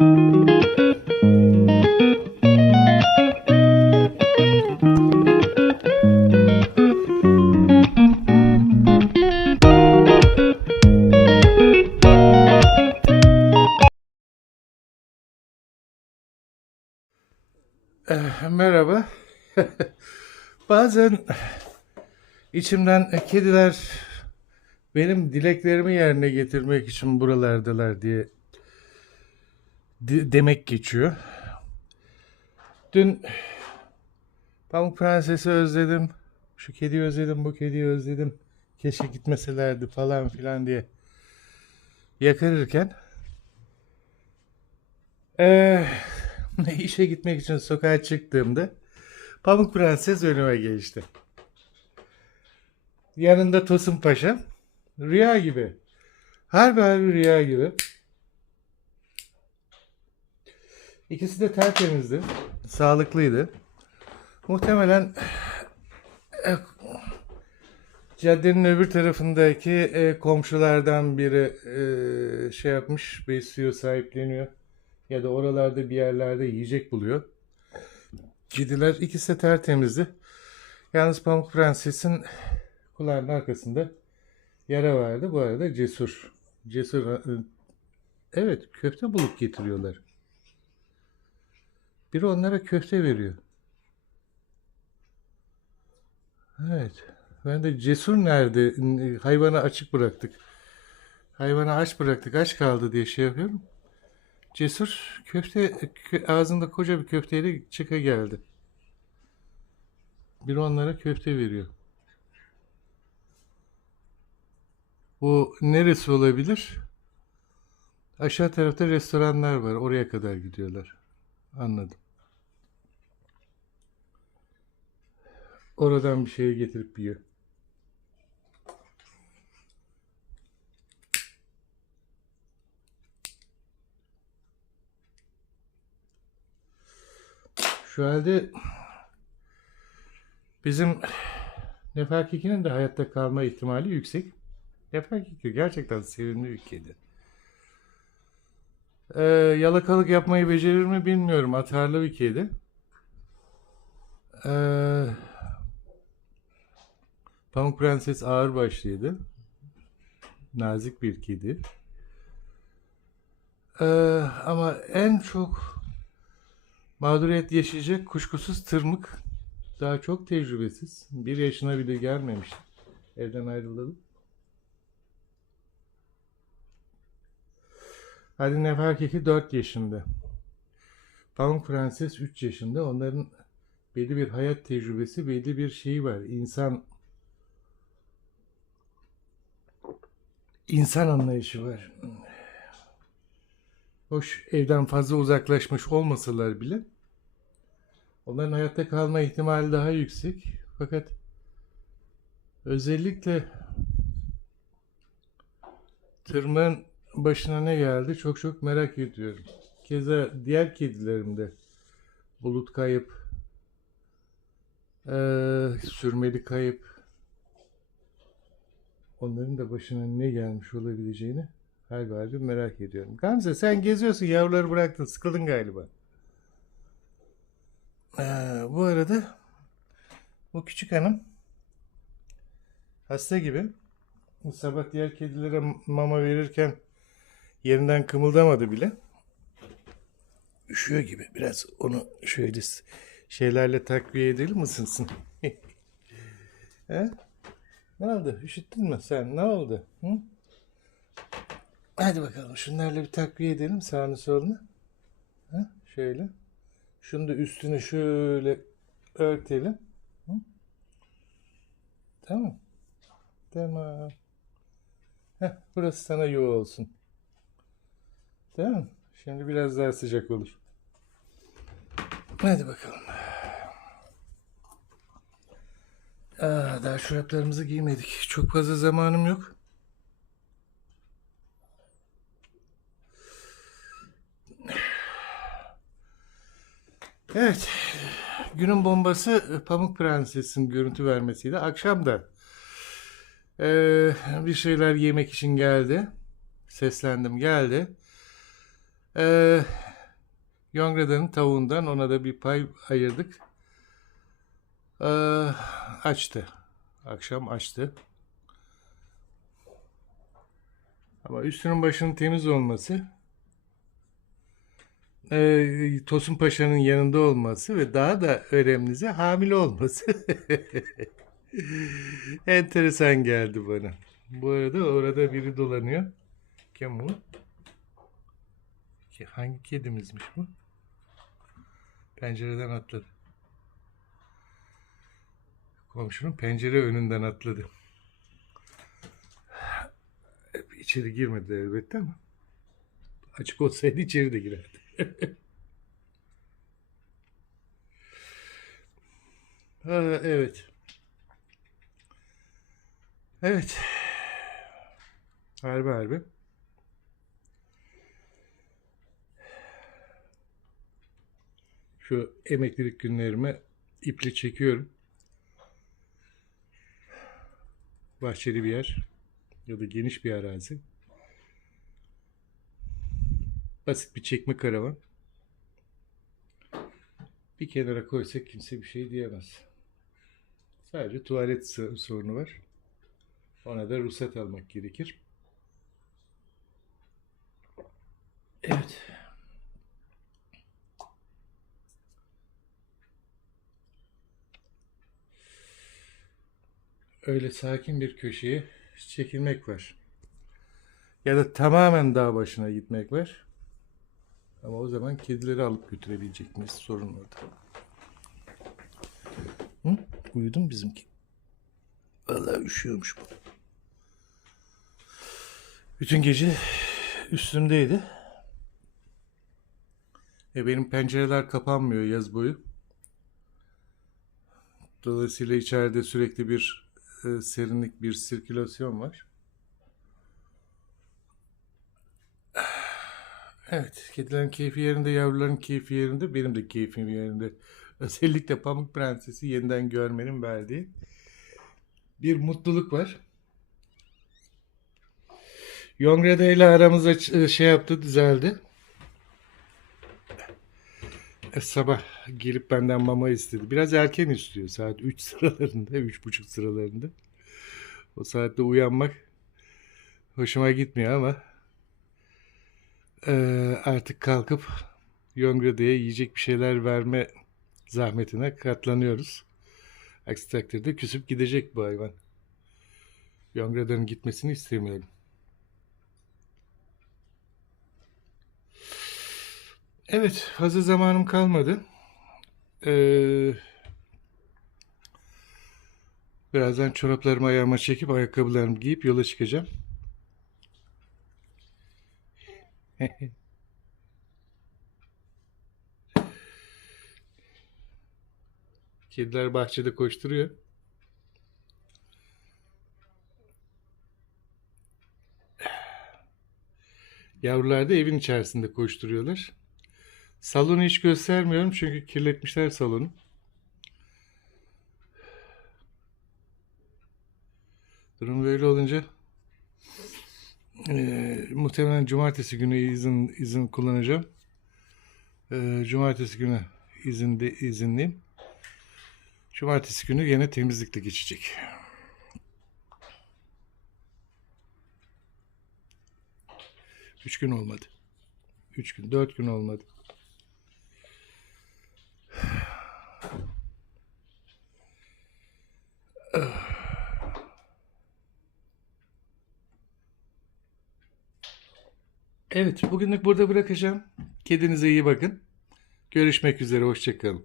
Eh, Merhaba. Bazen içimden "E, kediler benim dileklerimi yerine getirmek için buralardalar diye de- demek geçiyor. Dün Pamuk Prenses'i özledim. Şu kediyi özledim, bu kediyi özledim. Keşke gitmeselerdi falan filan diye yakarırken eh, işe gitmek için sokağa çıktığımda Pamuk Prenses önüme geçti. Yanında Tosun Paşa. Rüya gibi. Harbi harbi rüya gibi. İkisi de tertemizdi. Sağlıklıydı. Muhtemelen eh, caddenin öbür tarafındaki eh, komşulardan biri eh, şey yapmış, besliyor, sahipleniyor. Ya da oralarda bir yerlerde yiyecek buluyor. Kediler ikisi de tertemizdi. Yalnız Pamuk Prenses'in kulağının arkasında yara vardı. Bu arada cesur. Cesur. Evet köfte bulup getiriyorlar. Biri onlara köfte veriyor. Evet. Ben de cesur nerede? Hayvanı açık bıraktık. Hayvanı aç bıraktık. Aç kaldı diye şey yapıyorum. Cesur köfte kö- ağzında koca bir köfteyle çıka geldi. Biri onlara köfte veriyor. Bu neresi olabilir? Aşağı tarafta restoranlar var. Oraya kadar gidiyorlar. Anladım. Oradan bir şey getirip yiyor. Şu halde bizim Neferkik'in de hayatta kalma ihtimali yüksek. Neferkik gerçekten sevimli bir kedi. Ee, yalakalık yapmayı becerir mi bilmiyorum. Atarlı bir kedi. Ee, Pamuk Prenses ağır başlıydı. Nazik bir kedi. Ee, ama en çok mağduriyet yaşayacak kuşkusuz tırmık. Daha çok tecrübesiz. Bir yaşına bile gelmemiş. Evden ayrılalı. Hadi Neferkeki 4 yaşında. Pamuk Prenses 3 yaşında. Onların belli bir hayat tecrübesi, belli bir şeyi var. İnsan insan anlayışı var. Hoş evden fazla uzaklaşmış olmasalar bile onların hayatta kalma ihtimali daha yüksek. Fakat özellikle tırmığın başına ne geldi çok çok merak ediyorum. Keza diğer kedilerimde bulut kayıp, eee, sürmeli kayıp, onların da başına ne gelmiş olabileceğini bir merak ediyorum. Gamze sen geziyorsun yavruları bıraktın sıkıldın galiba. Ee, bu arada bu küçük hanım hasta gibi. Sabah diğer kedilere mama verirken yerinden kımıldamadı bile. Üşüyor gibi. Biraz onu şöyle şeylerle takviye edelim ısınsın. He? Ne oldu? Üşüttün mü sen? Ne oldu? Hı? Hadi bakalım şunlarla bir takviye edelim sağını solunu. Ha? Şöyle. Şunu da üstünü şöyle örtelim. Hı? Tamam. Tamam. Heh, burası sana yuva olsun. Tamam. Şimdi biraz daha sıcak olur. Hadi bakalım. Aa, daha çoraplarımızı giymedik. Çok fazla zamanım yok. Evet. Günün bombası Pamuk Prenses'in görüntü vermesiyle. Akşam da eee, bir şeyler yemek için geldi. Seslendim geldi. Eee, Yongreda'nın tavuğundan ona da bir pay ayırdık. Ee, açtı. Akşam açtı. Ama üstünün başının temiz olması, e, Tosun Paşa'nın yanında olması ve daha da önemlisi hamile olması. Enteresan geldi bana. Bu arada orada biri dolanıyor. Kim bu? Hangi kedimizmiş bu? Pencereden atladı. Komşunun pencere önünden atladı. İçeri girmedi elbette ama açık olsaydı içeri de girerdi. ha, evet. Evet. Harbi harbi. Şu emeklilik günlerime iple çekiyorum. Bahçeli bir yer ya da geniş bir arazi. Basit bir çekme karavan. Bir kenara koysak kimse bir şey diyemez. Sadece tuvalet so- sorunu var. Ona da ruhsat almak gerekir. Evet. Öyle sakin bir köşeye çekilmek var. Ya da tamamen dağ başına gitmek var. Ama o zaman kedileri alıp götürebilecek miyiz? Sorun orada. Hı? Uyudu mu bizimki? Vallahi üşüyormuş bu. Bütün gece üstümdeydi. E benim pencereler kapanmıyor yaz boyu. Dolayısıyla içeride sürekli bir e, serinlik, bir sirkülasyon var. Evet, kedilerin keyfi yerinde, yavruların keyfi yerinde, benim de keyfim yerinde. Özellikle Pamuk Prenses'i yeniden görmenin verdiği bir mutluluk var. Yongrede ile aramız aç- şey yaptı, düzeldi. E, sabah gelip benden mama istedi. Biraz erken istiyor. Saat 3 sıralarında, 3.30 sıralarında. O saatte uyanmak hoşuma gitmiyor ama e, artık kalkıp Yongrede'ye yiyecek bir şeyler verme zahmetine katlanıyoruz. Aksi takdirde küsüp gidecek bu hayvan. Yongrede'nin gitmesini istemiyorum. Evet, fazla zamanım kalmadı. Ee, birazdan çoraplarımı ayağıma çekip ayakkabılarımı giyip yola çıkacağım. Kediler bahçede koşturuyor. Yavrular da evin içerisinde koşturuyorlar. Salonu hiç göstermiyorum çünkü kirletmişler salonu. Durum böyle olunca eee, muhtemelen cumartesi günü izin izin kullanacağım. Eee, cumartesi günü izinde izinliyim. Cumartesi günü yine temizlikle geçecek. Üç gün olmadı. Üç gün, dört gün olmadı. Evet, bugünlük burada bırakacağım. Kedinize iyi bakın. Görüşmek üzere, hoşçakalın.